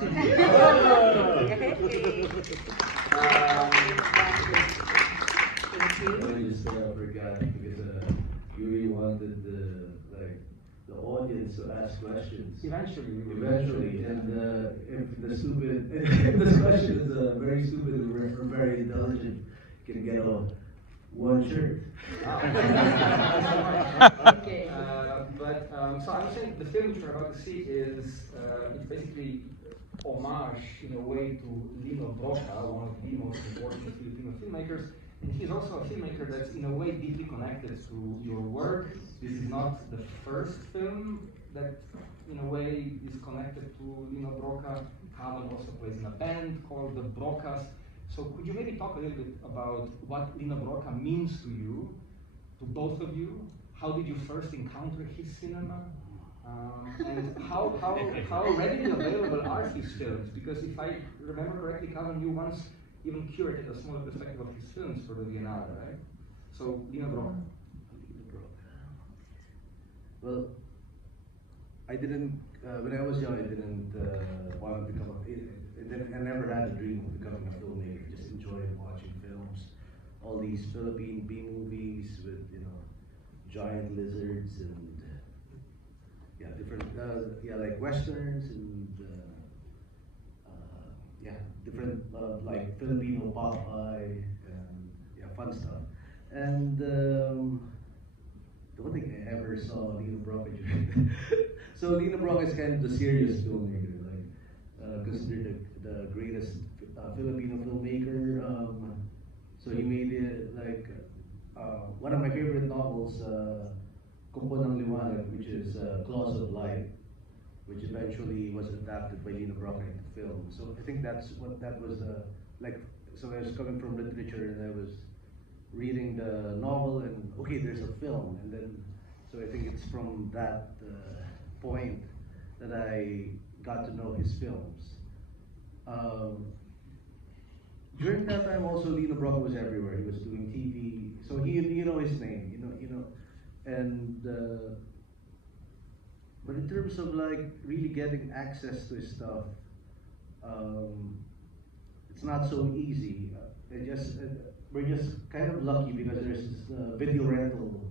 Thank you. I just forgot because you really wanted the audience to ask questions. Eventually, and if the stupid, if the question is very stupid or very intelligent, you can get a one shirt. Okay. So I'm saying the film which we're about to see is it's basically homage in a way to Lino Brocka, one of the most important Filipino filmmakers. And he's also a filmmaker that's in a way deeply connected to your work. This is not the first film that in a way is connected to Lino Brocka. Kavan also plays in a band called the Brockas. So could you maybe talk a little bit about what Lino Brocka means to you, to both of you? How did you first encounter his cinema? And how readily available are his films? Because if I remember correctly, Kavan, you once even curated a smaller perspective of his films for the Biennale, right? So, Lino Brocka. Well, I didn't, when I was young, I didn't want to become I never had a dream of becoming a filmmaker. Just enjoyed watching films. All these Philippine B movies with, giant lizards and, different, like westerns and, different, like Filipino Popeye and, fun stuff. And, the one thing I ever saw Lino Brocka during so Lino Brocka is kind of the serious filmmaker, like considered the greatest Filipino filmmaker. So he made it like one of my favorite novels, Kumpo ng Liwanag, which is Claws of Light, which eventually was adapted by Lino Brocka into film. So I think that's what that was like. So I was coming from literature and I was reading the novel and okay, there's a film, and then so I think it's from that point that I got to know his films. During that time, also Lino Brocka was everywhere. He was doing TV, so you know his name, and but in terms of like really getting access to his stuff, it's not so easy. We're just kind of lucky because there's this video rental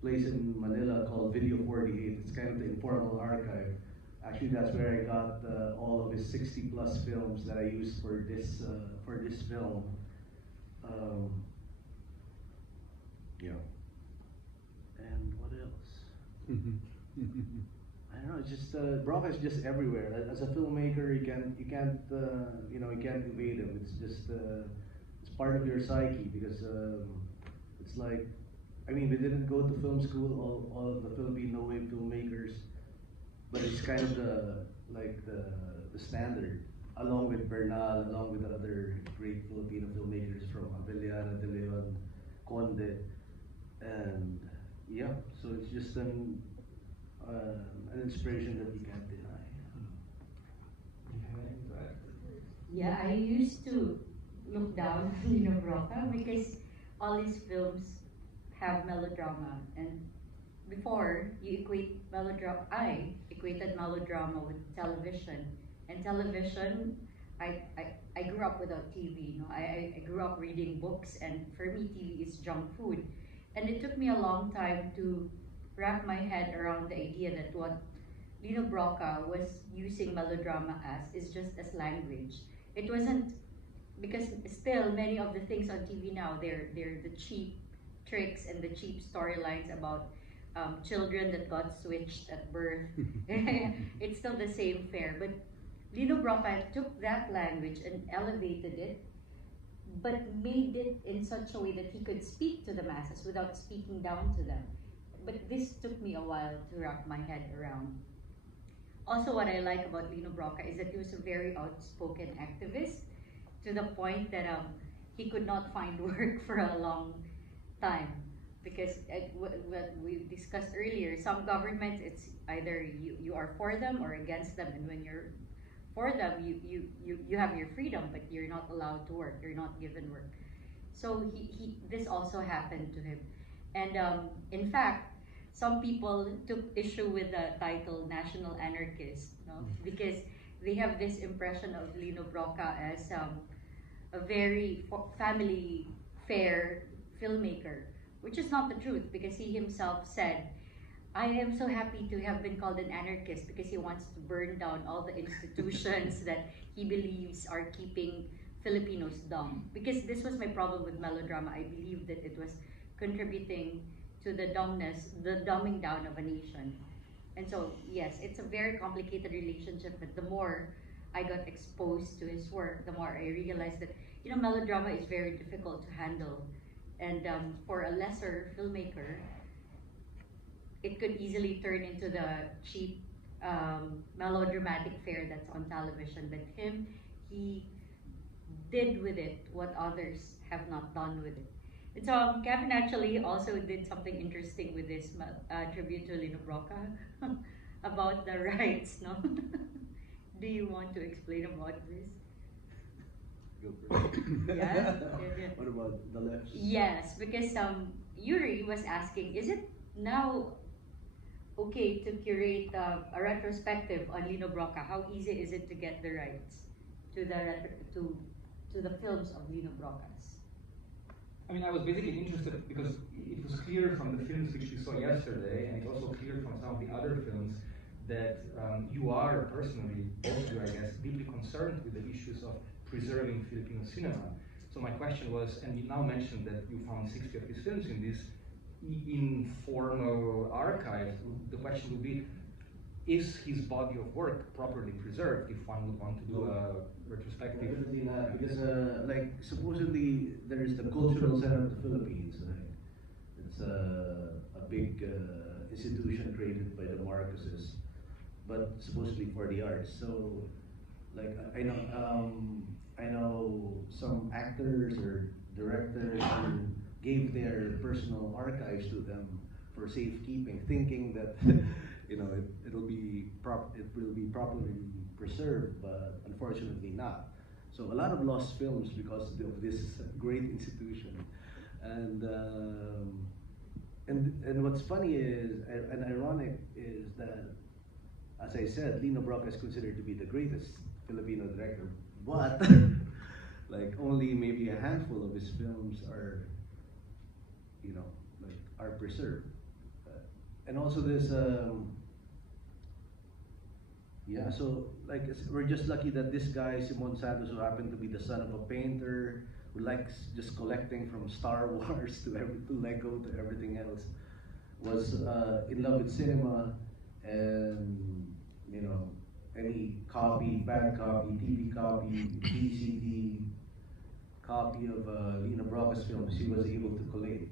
place in Manila called Video 48. It's kind of the informal archive. Actually, that's where I got all of his 60+ films that I used for this film. And what else? I don't know. It's just Brocka is just everywhere. As a filmmaker, you can't evade him. It's just it's part of your psyche because it's like, I mean, we didn't go to film school, all of the Filipino wave filmmakers, but it's kind of the standard, along with Bernal, along with the other great Filipino filmmakers from Abellana, De Leon, Conde, and so it's just an inspiration that you can't deny. Yeah, I used to look down on Lino Brocka because all his films have melodrama, and before you equate melodrama, I equated melodrama with television, and television, I grew up without TV. I grew up reading books, and for me TV is junk food, and it took me a long time to wrap my head around the idea that what Lino Brocka was using melodrama as is just as language. It wasn't, because still many of the things on TV now, they're the cheap tricks and the cheap storylines about children that got switched at birth. It's still the same fare, but Lino Brocka took that language and elevated it, but made it in such a way that he could speak to the masses without speaking down to them. But this took me a while to wrap my head around. Also, what I like about Lino Brocka is that he was a very outspoken activist, to the point that he could not find work for a long time, because what we discussed earlier, some governments, it's either you are for them or against them, and when you're for them, you have your freedom, but you're not allowed to work, you're not given work. So this also happened to him, and in fact, some people took issue with the title National Anarchist, because they have this impression of Lino Broca as a very family fair filmmaker, which is not the truth because he himself said, I am so happy to have been called an anarchist because he wants to burn down all the institutions that he believes are keeping Filipinos dumb. Because this was my problem with melodrama. I believe that it was contributing to the dumbness, the dumbing down of a nation. And so, yes, it's a very complicated relationship, but the more I got exposed to his work, the more I realized that, melodrama is very difficult to handle. And for a lesser filmmaker, it could easily turn into the cheap melodramatic fare that's on television. But he did with it what others have not done with it. And so Kevin actually also did something interesting with this tribute to Lino Broca about the rights, no? Do you want to explain about this? Go first. Yeah? Yeah. What about the left? Yes, because Yuri was asking, is it now okay to curate a retrospective on Lino Broca? How easy is it to get the rights to the films of Lino Brocas? I mean, I was basically interested because it was clear from the films which we saw yesterday, and it's also clear from some of the other films that you are personally, both of you, I guess, deeply concerned with the issues of preserving Filipino cinema. So my question was, and you now mentioned that you found 60 of his films in this informal archive. The question would be, is his body of work properly preserved if one would want to do a retrospective? Definitely not, because like supposedly there is the Cultural Center of the Philippines. Right? It's a big institution created by the Marcoses, but supposedly for the arts. So, like I know some actors or directors who gave their personal archives to them for safekeeping, thinking that it will be properly preserved, but unfortunately not. So a lot of lost films because of this great institution, and what's funny is and ironic is that, as I said, Lino Broca is considered to be the greatest Filipino director, but like only maybe a handful of his films are are preserved. And also this so like we're just lucky that this guy Simon Santos, who happened to be the son of a painter who likes just collecting from Star Wars to Lego to everything else, was in love with cinema, and any copy, bad copy, TV copy, VCD copy of Lino Broca's films he was able to collate.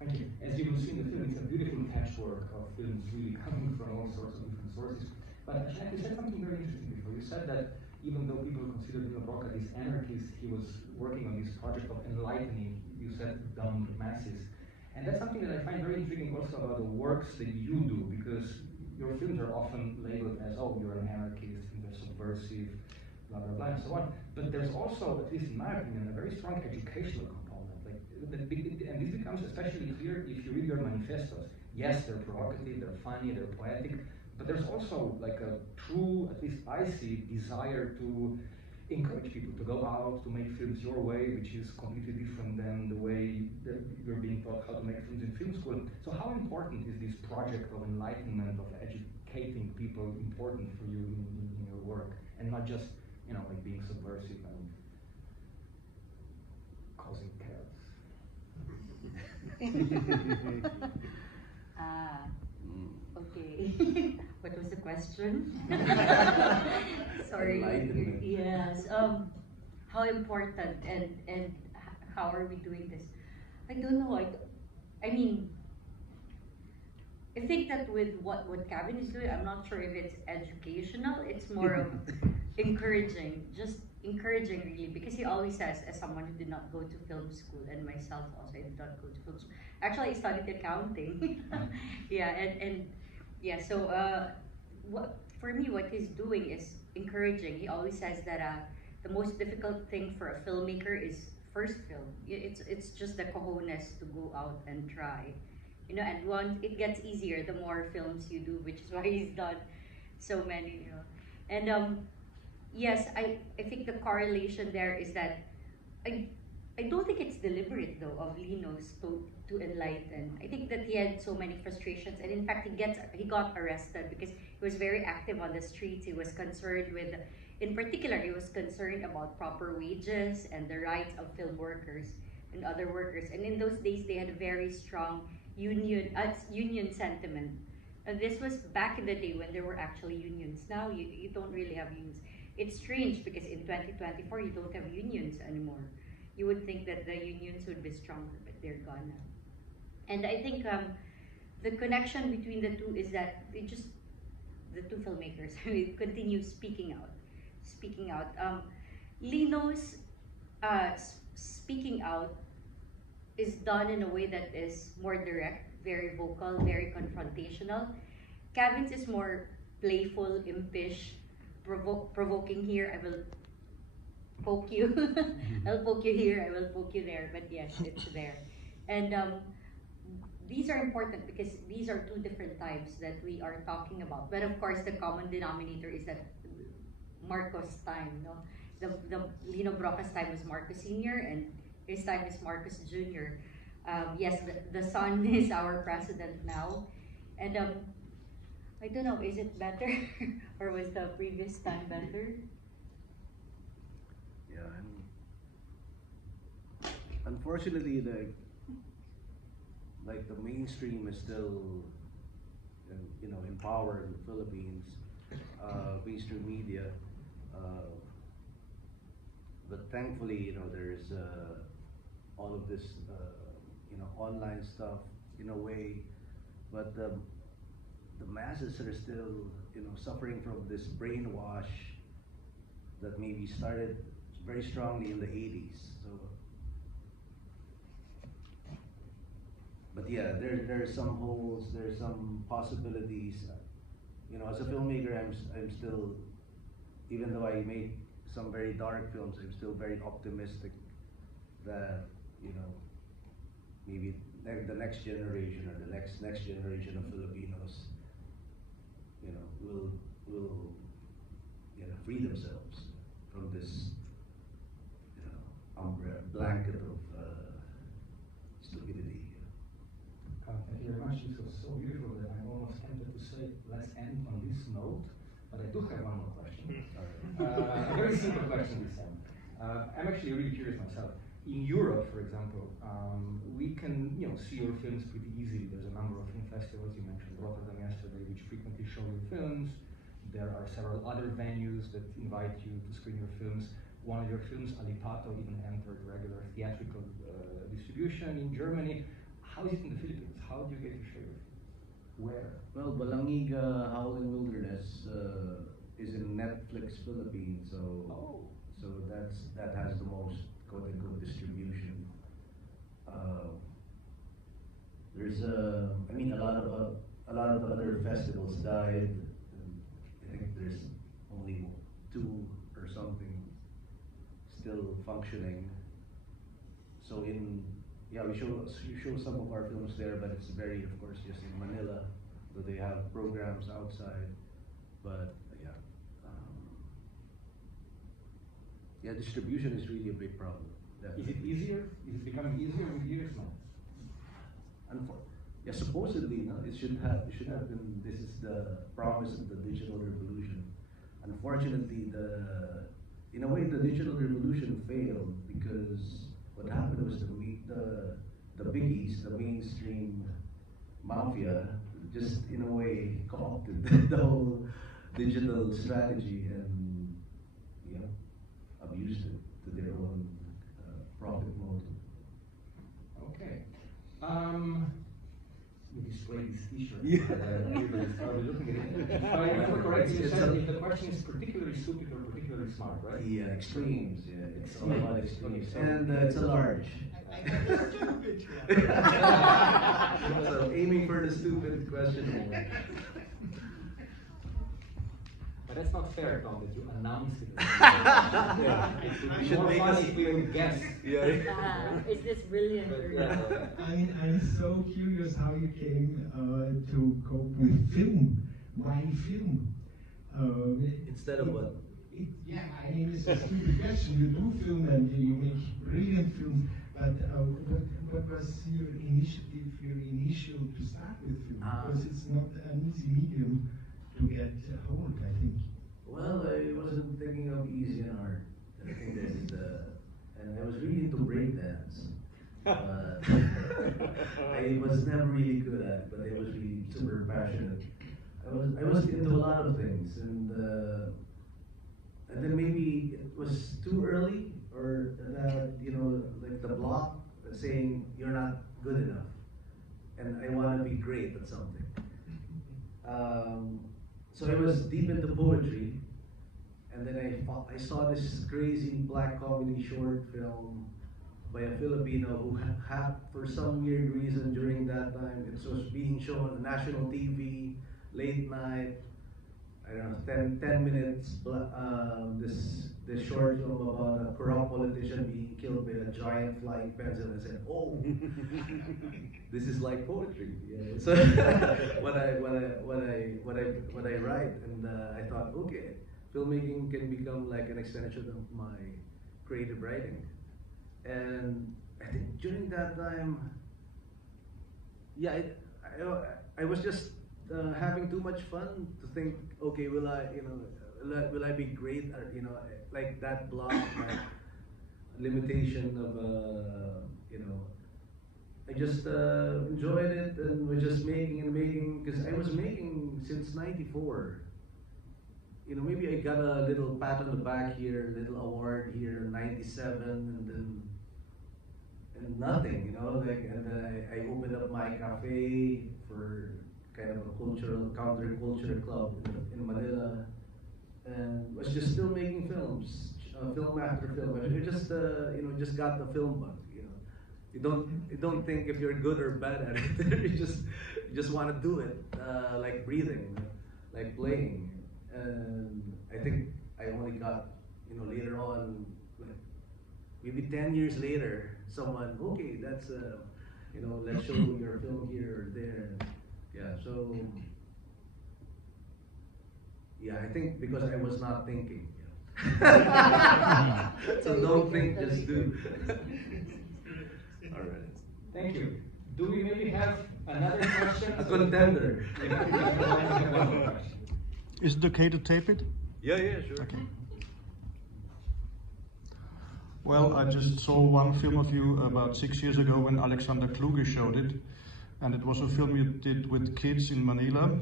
Thank you. As you will see in the film, it's a beautiful patchwork of films really coming from all sorts of different sources. But Jack, you said something very interesting before. You said that even though people consider Lino Broca this anarchist, he was working on this project of enlightening, you said, dumb masses. And that's something that I find very intriguing also about the works that you do, because your films are often labeled as, oh, you're an anarchist, you're subversive, blah, blah, blah, and so on. But there's also, at least in my opinion, a very strong educational component. And this becomes especially clear if you read your manifestos. Yes, they're provocative, they're funny, they're poetic, but there's also like a true, at least I see, desire to encourage people to go out, to make films your way, which is completely different than the way that you're being taught how to make films in film school. So how important is this project of enlightenment, of educating people, important for you in your work, and not just, like being subversive and causing chaos? Okay. What was the question? Sorry. Yes. How important and how are we doing this? I don't know. I mean, I think that with what Kevin is doing, I'm not sure if it's educational. It's more of encouraging, just encouraging really, because he always says, as someone who did not go to film school, and myself also, I did not go to film school. Actually, I studied accounting. Yeah, and yeah, so for me, what he's doing is encouraging. He always says that the most difficult thing for a filmmaker is first film. It's just the cojones to go out and try. And once it gets easier, the more films you do, which is why he's done so many, And yes, I think the correlation there is that I I don't think it's deliberate though of Linos to enlighten. I think that he had so many frustrations, and in fact he got arrested because he was very active on the streets. He was concerned with, in particular, he was concerned about proper wages and the rights of film workers and other workers. And in those days, they had a very strong union sentiment. And this was back in the day when there were actually unions. Now you don't really have unions. It's strange because in 2024 you don't have unions anymore. You would think that the unions would be stronger, but they're gone now. And I think the connection between the two is that the two filmmakers continue speaking out. Lino's speaking out is done in a way that is more direct, very vocal, very confrontational. Kevin's is more playful, impish, provoking here. I will poke you. I'll poke you here. I will poke you there. But yes, it's there. And these are important because these are two different types that we are talking about. But of course, the common denominator is that Marcos' time. No, the Lino Broca's time was Marcos Sr. and his time is Marcos Jr. Yes, the son is our president now, and I don't know, is it better or was the previous time better? Yeah, unfortunately, the mainstream is still, in power in the Philippines, mainstream media. But thankfully, there's all of this, online stuff in a way. But the masses are still, suffering from this brainwash that maybe started very strongly in the 80s. So, but yeah, there are some holes, there are some possibilities. As a filmmaker, I'm still, even though I made some very dark films, I'm still very optimistic that, maybe the next generation or the next generation of Filipinos, will free themselves from this, umbrella blanket of stupidity. Thank you very much. This was so beautiful that I'm almost tempted to say, let's end on this note. But I do have one more question. A very simple question this time. I'm actually really curious myself. In Europe, for example, we can see your films pretty easily. There's a number of film festivals. You mentioned Rotterdam yesterday, which frequently show your films. There are several other venues that invite you to screen your films. One of your films, Alipato, even entered regular theatrical distribution in Germany. How is it in the Philippines? How do you get to show your films? Where? Well, Balangig Howling Wilderness is in Netflix Philippines, so that has the most quote-unquote distribution. There's a lot of other festivals died. I think there's only 2 or something still functioning. So we show some of our films there, but it's very, of course, just in Manila, though they have programs outside. But distribution is really a big problem. Is it easier? Is it becoming easier with years now? Supposedly, no, it should have been. This is the promise of the digital revolution. Unfortunately, in a way, the digital revolution failed because what happened was the biggies, the mainstream mafia, just in a way co-opted the whole digital strategy and abused it to their own profit motive. Okay. You display this T-shirt. Started looking at it. If I remember correctly, you said if the question is particularly stupid or particularly smart, right? Yeah, extremes. Yeah, it's all about extremes, and it's a large. So aiming for the stupid question. But that's not fair, Tom, that you announced it. You should more make fun us if we would guess. Is this brilliant? I'm so curious how you came to cope with film. Why film? Instead of what? Yeah, I mean, it's a stupid question. You do film and you make brilliant films, but what was your initiative, your initial to start with film? Because it's not an easy medium to get hold, I think. Well, I wasn't thinking of easy and hard. I think that's and I was really into breakdance. I was never really good at it, but I was really super passionate. I was into a lot of things, and then maybe it was too early, or that like the block saying you're not good enough, and I want to be great at something. So I was deep into poetry, and then I saw this crazy black comedy short film by a Filipino who had, for some weird reason during that time, it was being shown on national TV, late night, I don't know, 10 minutes, this short film about a corrupt politician being killed by a giant flying pencil, and I said, oh, this is like poetry. Yeah. So what I write, and I thought, okay, filmmaking can become like an extension of my creative writing. And I think during that time, yeah, I was just having too much fun to think, okay, will I be great at, like that block, that limitation of, I just enjoyed it and was just making, because I was making since '94. Maybe I got a little pat on the back here, a little award here in '97, and nothing, and then I opened up my cafe for kind of a counterculture club in Manila, and was just still making films, film after film. I just just got the film bug. You don't think if you're good or bad at it. you just want to do it, like breathing, like playing. And I think I only got, later on, like maybe 10 years later, someone, okay, that's let's show your film here or there. Yeah, so yeah, I think because I was not thinking. So don't think, just do. All right. Thank you. Do we maybe have another question? A contender. Is it okay to tape it? Yeah, sure. Okay. Well, I just saw one film of you about 6 years ago when Alexander Kluge showed it. And it was a film you did with kids in Manila.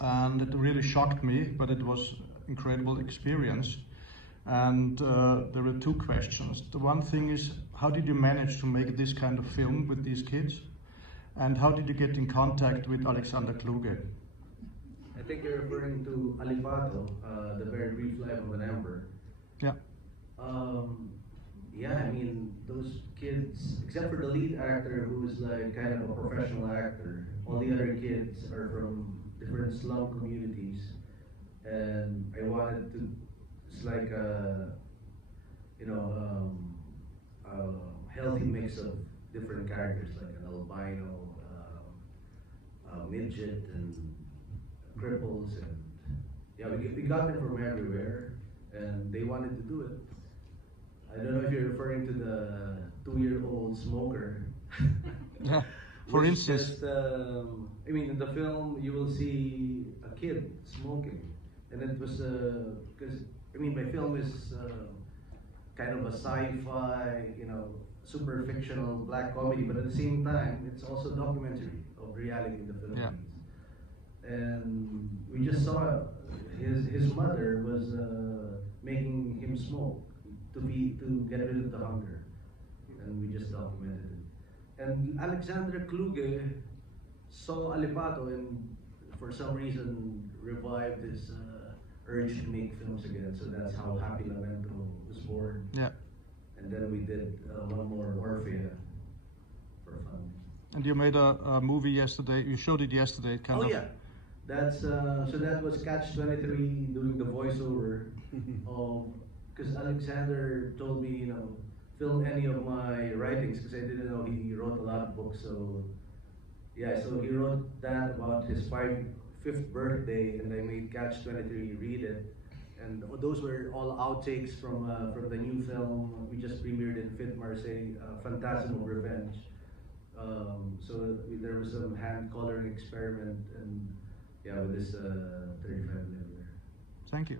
And it really shocked me, but it was an incredible experience. And there were two questions. The one thing is, how did you manage to make this kind of film with these kids? And how did you get in contact with Alexander Kluge? I think you're referring to Alipato, The Very Brief Life of an Emperor. Yeah. Yeah, I mean, those kids, except for the lead actor who is like kind of a professional actor, all the other kids are from different slum communities. And I wanted to, it's like a healthy mix of different characters, like an albino, a midget, and cripples, and yeah, we got them from everywhere, and they wanted to do it. I don't know if you're referring to the 2-year-old smoker. Yeah. For instance, just, I mean, in the film you will see a kid smoking, and it was because I mean, my film is kind of a sci-fi, super fictional black comedy, but at the same time, it's also a documentary of reality in the Philippines. Yeah. And we just saw his mother was making him smoke to get rid of the hunger, and we just documented it. And Alexander Kluge saw Alipato and for some reason revived his urge to make films again. So that's how Happy Lamento was born. yeah. And then we did one more, Orphea, for fun. And you made a movie yesterday. You showed it yesterday. Kind of. Yeah, that's so that was Catch 23 doing the voiceover of, because Alexander told me, film any of my writings, because I didn't know he wrote a lot of books. So yeah, so he wrote that about his 5th birthday, and I made Catch 23 read it. And those were all outtakes from the new film we just premiered in FIT Marseille, Phantasm of Revenge. So there was some hand coloring experiment, and yeah, with this 35mm. Thank you.